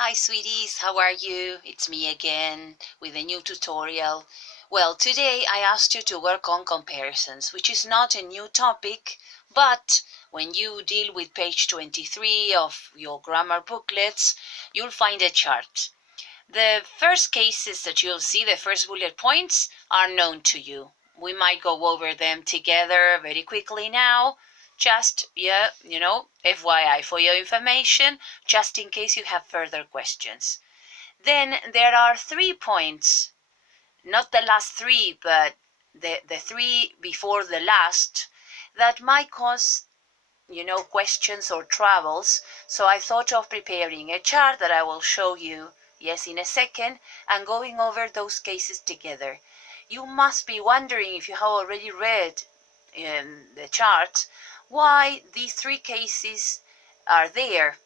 Hi sweeties, how are you? It's me again with a new tutorial. Well, today I asked you to work on comparisons, which is not a new topic, but when you deal with page 23 of your grammar booklets, you'll find a chart. The first cases that you'll see, the first bullet points, are known to you. We might go over them together very quickly now. Just, FYI for your information, just in case you have further questions. Then there are 3 points, not the last 3, but the 3 before the last, that might cause, questions or troubles. So I thought of preparing a chart that I will show you, in a second, and going over those cases together. You must be wondering, if you have already read the chart, why these 3 cases are there.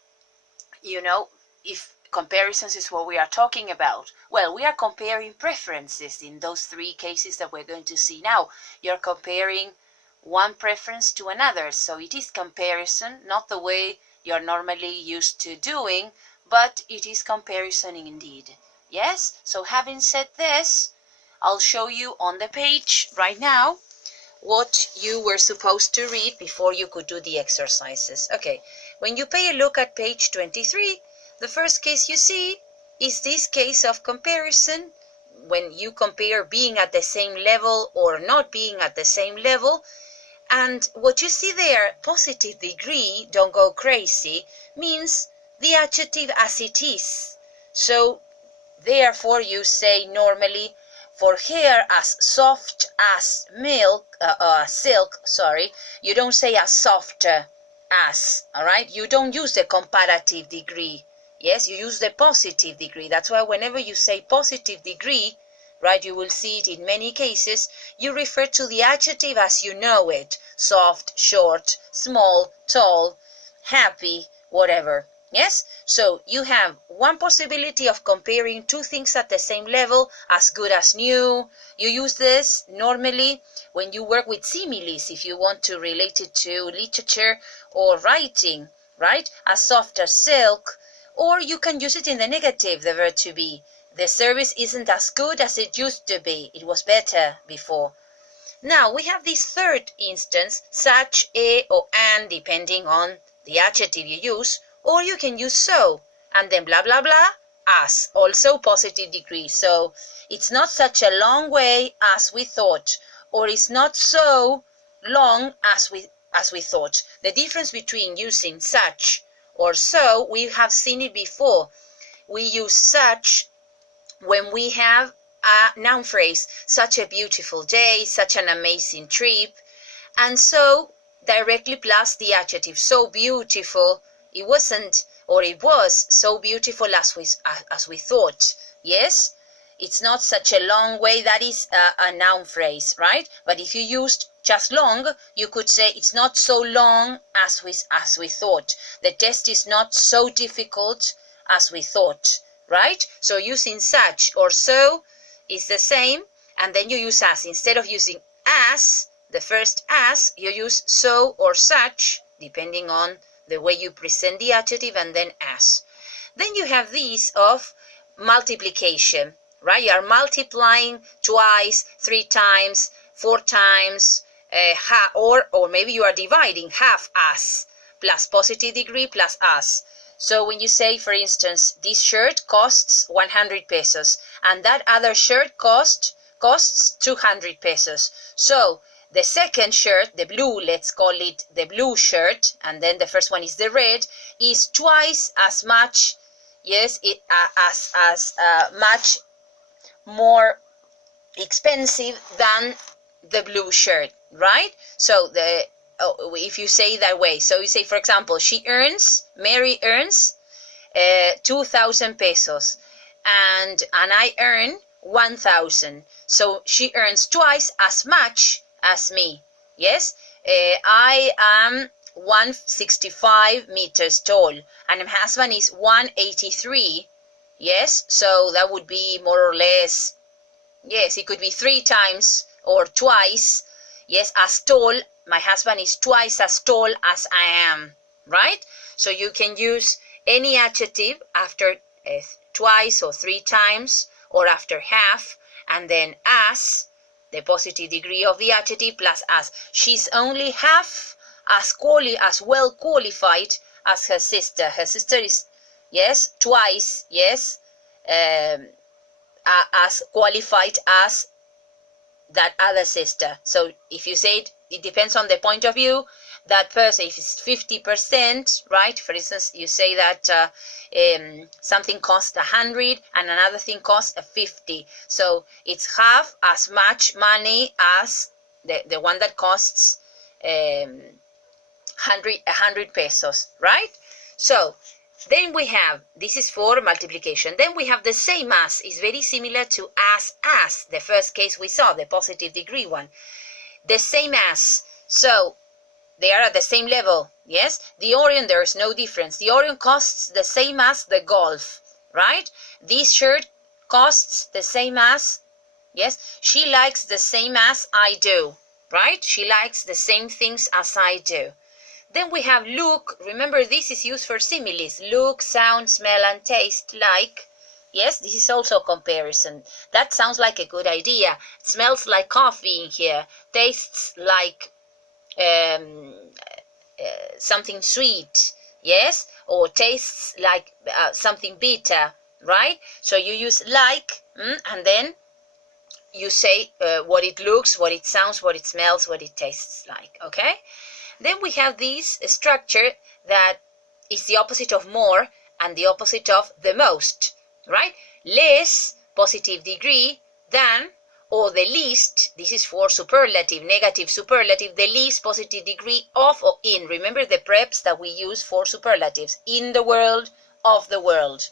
If comparisons is what we are talking about. Well, we are comparing preferences in those 3 cases that we're going to see now. You're comparing one preference to another, so it is comparison, not the way you're normally used to doing, but it is comparison indeed. Yes? So having said this, I'll show you on the page right now what you were supposed to read before you could do the exercises. Okay, when you pay a look at page 23, the first case you see is this case of comparison, when you compare being at the same level or not being at the same level. And what you see there, positive degree, don't go crazy, means the adjective as it is. So therefore you say normally, for hair as soft as silk, you don't say as soft as, all right? You don't use the comparative degree. Yes, you use the positive degree. That's why whenever you say positive degree, right, you will see it in many cases, you refer to the adjective as you know it. Soft, short, small, tall, happy, whatever. Yes? So you have one possibility of comparing 2 things at the same level, as good as new. You use this normally when you work with similes, if you want to relate it to literature or writing, right? As soft as silk. Or you can use it in the negative, the verb to be. The service isn't as good as it used to be. It was better before. Now we have this third instance, such, a, or an, depending on the adjective you use. Or you can use so, and then blah, blah, blah, as, also positive degree. So it's not such a long way as we thought, or it's not so long as we thought. The difference between using such or so, we have seen it before. We use such when we have a noun phrase, such a beautiful day, such an amazing trip, and so directly plus the adjective, so beautiful. It wasn't, or it was so beautiful as we thought. Yes? It's not such a long way. That is a noun phrase, right? But if you used just long, you could say it's not so long as we thought. The test is not so difficult as we thought, right? So using such or so is the same, and then you use as. Instead of using as, the first as, you use so or such, depending on the way you present the adjective, and then as. Then you have these of multiplication, right? You are multiplying twice, 3 times, 4 times, or maybe you are dividing half as, plus positive degree plus as. So when you say, for instance, this shirt costs 100 pesos, and that other shirt costs 200 pesos. So the second shirt, the blue, let's call it the blue shirt, and then the first one is the red, is twice as much, yes, much more expensive than the blue shirt, right? So if you say that way, so you say, for example, Mary earns 2,000 pesos, and I earn 1,000. So she earns twice as much as me. Yes, I am 165 meters tall, and my husband is 183. Yes, so that would be more or less, yes, it could be 3 times or twice, yes, as tall. My husband is twice as tall as I am, right? So you can use any adjective after twice or 3 times, or after half, and then as, the positive degree of the adjective, plus as. She's only half as well qualified as her sister. Her sister is, yes, twice, yes, as qualified as that other sister. So if you say it depends on the point of view, that person, if it's 50%, right? For instance, you say that something costs 100 and another thing costs 50. So it's half as much money as the one that costs 100 pesos, right? So then we have, this is for multiplication. Then we have the same as, is very similar to as, the first case we saw, the positive degree one. The same as, so they are at the same level, yes? The Orion, there is no difference. The Orion costs the same as the Golf, right? This shirt costs the same as, yes? She likes the same as I do, right? She likes the same things as I do. Then we have look. Remember, this is used for similes. Look, sound, smell, and taste like. Yes, this is also comparison. That sounds like a good idea. It smells like coffee in here. Tastes like something sweet. Yes, or tastes like something bitter, right? So you use like, and then you say what it looks, what it sounds, what it smells, what it tastes like, okay? Then we have this structure that is the opposite of more and the opposite of the most, right? Less, positive degree, than, or the least. This is for superlative, negative superlative, the least positive degree of or in. Remember the preps that we use for superlatives. In the world, of the world.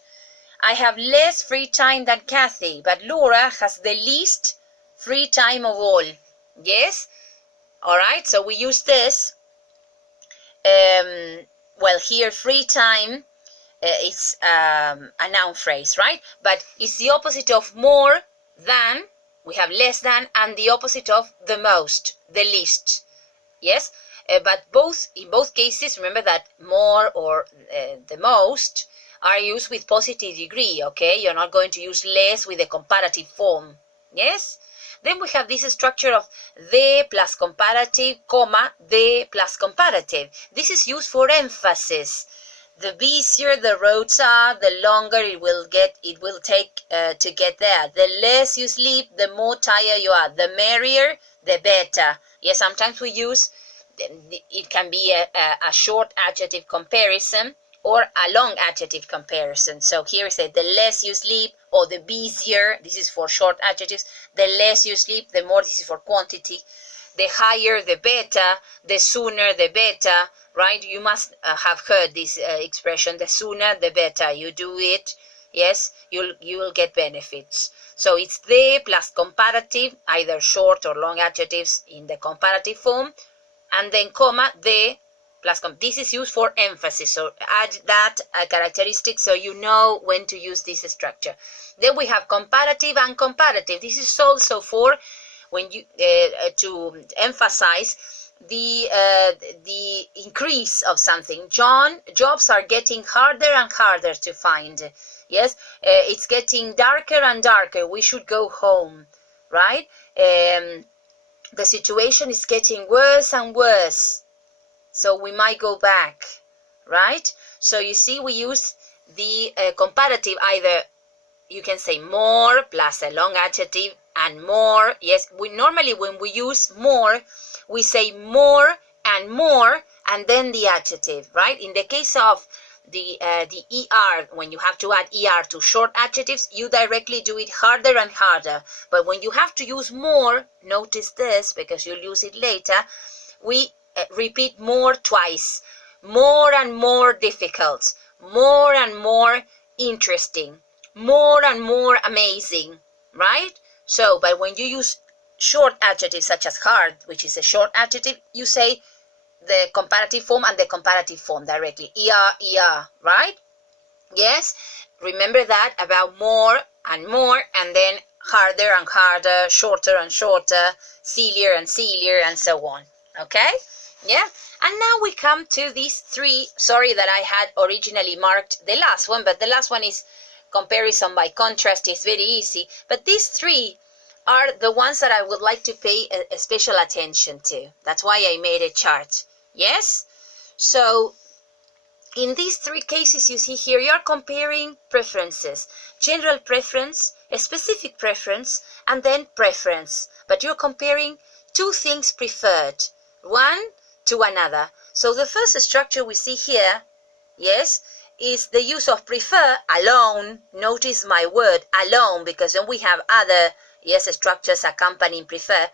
I have less free time than Kathy, but Laura has the least free time of all. Yes? All right, so we use this. Well, here free time is a noun phrase, right? But it's the opposite of more than, we have less than, and the opposite of the most, the least. Yes? But in both cases, remember that more or the most are used with positive degree, okay? You're not going to use less with the comparative form. Yes? Then we have this structure of the plus comparative, comma, the plus comparative. This is used for emphasis. The busier the roads are, the longer it will take to get there. The less you sleep, the more tired you are. The merrier, the better. Yes, sometimes we use, it can be a short adjective comparison or a long adjective comparison. So here we say the less you sleep, or the busier, this is for short adjectives, the less you sleep, the more, this is for quantity, the higher, the better, the sooner, the better, right? You must have heard this expression, the sooner, the better you do it, yes, you will get benefits. So it's the plus comparative, either short or long adjectives in the comparative form, and then comma, the plus this is used for emphasis, so add that characteristic so you know when to use this structure. Then we have comparative and comparative. This is also for when you to emphasize the increase of something. Jobs are getting harder and harder to find. Yes, it's getting darker and darker. We should go home, right? The situation is getting worse and worse. So we might go back, right? So you see, we use the comparative, either you can say more plus a long adjective and more. Yes, we normally, when we use more, we say more and then the adjective, right? In the case of the ER, when you have to add ER to short adjectives, you directly do it harder and harder. But when you have to use more, notice this because you'll use it later, we repeat more twice. More and more difficult, more and more interesting, more and more amazing, right? So, but when you use short adjectives such as hard, which is a short adjective, you say the comparative form and the comparative form directly. ER, right? Yes? Remember that about more, and then harder and harder, shorter and shorter, sillier, and so on. Okay? Yeah? And now we come to these three. Sorry that I had originally marked the last one, but the last one is comparison by contrast is very easy, but these three are the ones that I would like to pay a special attention to. That's why I made a chart. Yes? So in these three cases you see here, you are comparing preferences. General preference, a specific preference, and then preference. But you're comparing two things preferred, one to another. So the first structure we see here, yes, is the use of prefer alone. Notice my word alone, because then we have other, yes, structures accompanying prefer,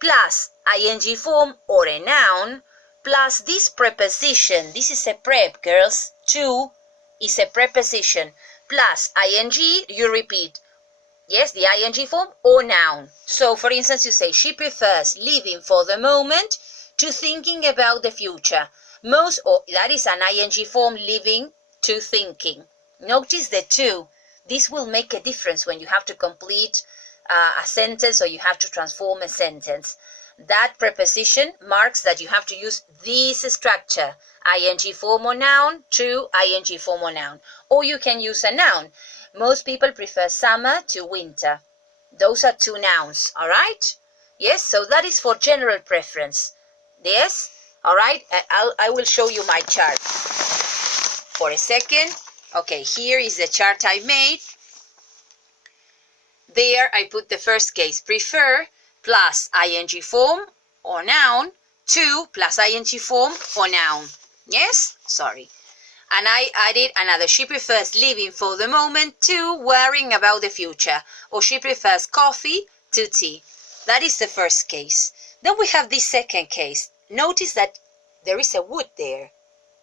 plus ing form or a noun, plus this preposition. This is a prep, girls. To is a preposition, plus ing, you repeat, yes, the ing form or noun. So for instance, you say she prefers living for the moment to thinking about the future. Most, or that is an ing form, living to thinking. Notice the to. This will make a difference when you have to complete a sentence or you have to transform a sentence. That preposition marks that you have to use this structure, ing form or noun to ing form or noun. Or you can use a noun. Most people prefer summer to winter. Those are two nouns, all right? Yes, so that is for general preference. Yes, all right? I will show you my chart for a second. Okay, here is the chart I made. There I put the first case, prefer plus ing form or noun, to plus ing form or noun. Yes? Sorry. And I added another. She prefers living for the moment to worrying about the future. Or she prefers coffee to tea. That is the first case. Then we have this second case. Notice that there is a would there.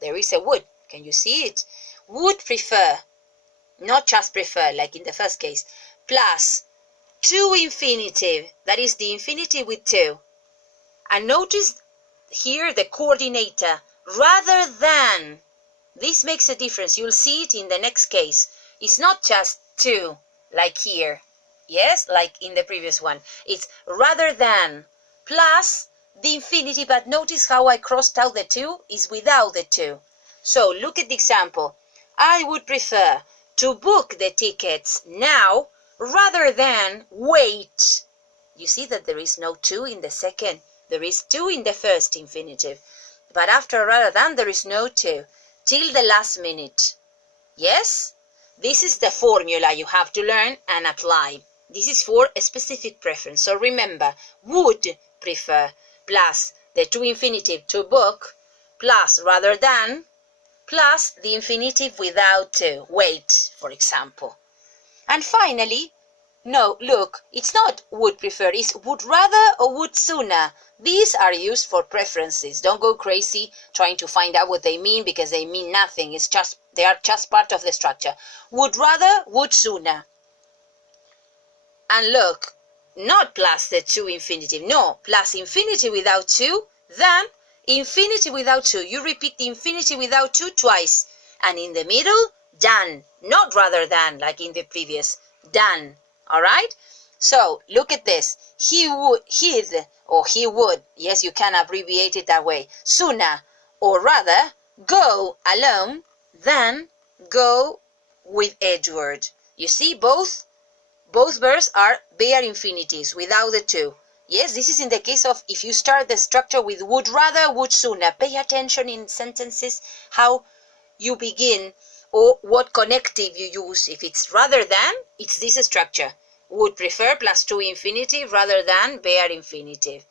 There is a would. Can you see it? Would prefer, not just prefer like in the first case, plus to infinitive. That is the infinitive with to. And notice here the coordinator, rather than. This makes a difference. You'll see it in the next case. It's not just to, like here. Yes, like in the previous one. It's rather than plus the infinitive, but notice how I crossed out the to is without the to. So look at the example. I would prefer to book the tickets now rather than wait. You see that there is no to in the second. There is to in the first infinitive. But after rather than, there is no to. Till the last minute. Yes? This is the formula you have to learn and apply. This is for a specific preference. So remember, would prefer plus the to infinitive to book plus rather than plus the infinitive without to, wait, for example. And finally, no, look, it's not would prefer, it's would rather or would sooner. These are used for preferences. Don't go crazy trying to find out what they mean, because they mean nothing. It's just, they are just part of the structure. Would rather, would sooner. And look, not plus the to infinitive, no, plus infinitive without to, then infinitive without to. You repeat the infinitive without to twice. And in the middle, done, not rather than like in the previous, done. All right? So look at this. He would, he'd, or he would. Yes, you can abbreviate it that way. Sooner, or rather, go alone than go with Edward. You see, both verbs are bare infinitives without the to. Yes, this is in the case of if you start the structure with would rather, would sooner. Pay attention in sentences how you begin or what connective you use. If it's rather than, it's this structure. Would prefer plus to infinitive rather than bare infinitive.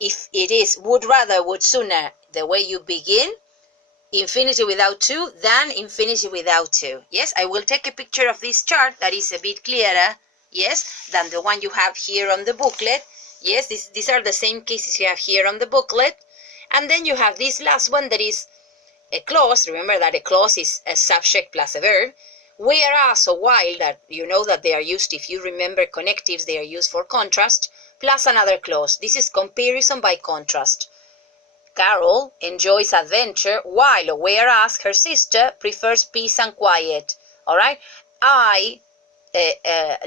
If it is would rather, would sooner, the way you begin, infinitive without to, than infinitive without to. Yes, I will take a picture of this chart that is a bit clearer, yes, than the one you have here on the booklet. Yes, these are the same cases you have here on the booklet. And then you have this last one that is a clause. Remember that a clause is a subject plus a verb. Whereas or while, that you know that they are used, if you remember connectives, they are used for contrast, plus another clause. This is comparison by contrast. Carol enjoys adventure while or whereas her sister prefers peace and quiet. All right? I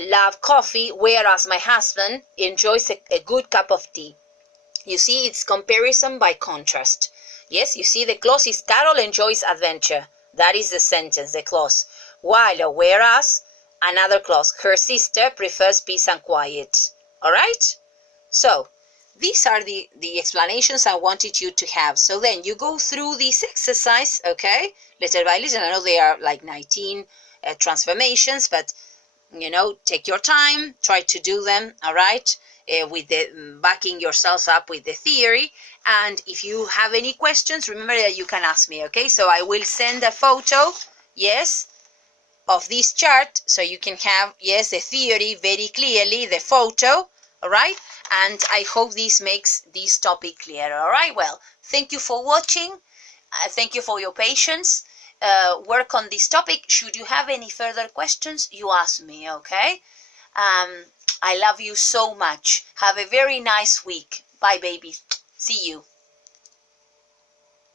love coffee, whereas my husband enjoys a good cup of tea. You see, it's comparison by contrast. Yes, you see the clause is Carol enjoys adventure. That is the sentence, the clause. While or whereas another clause. Her sister prefers peace and quiet. All right? So these are the explanations I wanted you to have. So then you go through this exercise, okay, letter by letter. I know they are like 19 transformations, but take your time, try to do them, all right, with the backing yourselves up with the theory. And if you have any questions, remember that you can ask me, okay? So I will send a photo, yes, of this chart, so you can have, yes, the theory very clearly, the photo, all right? And I hope this makes this topic clear, all right? Well, thank you for watching. Thank you for your patience. Work on this topic. Should you have any further questions, you ask me, okay? I love you so much. Have a very nice week. Bye, babies. See you.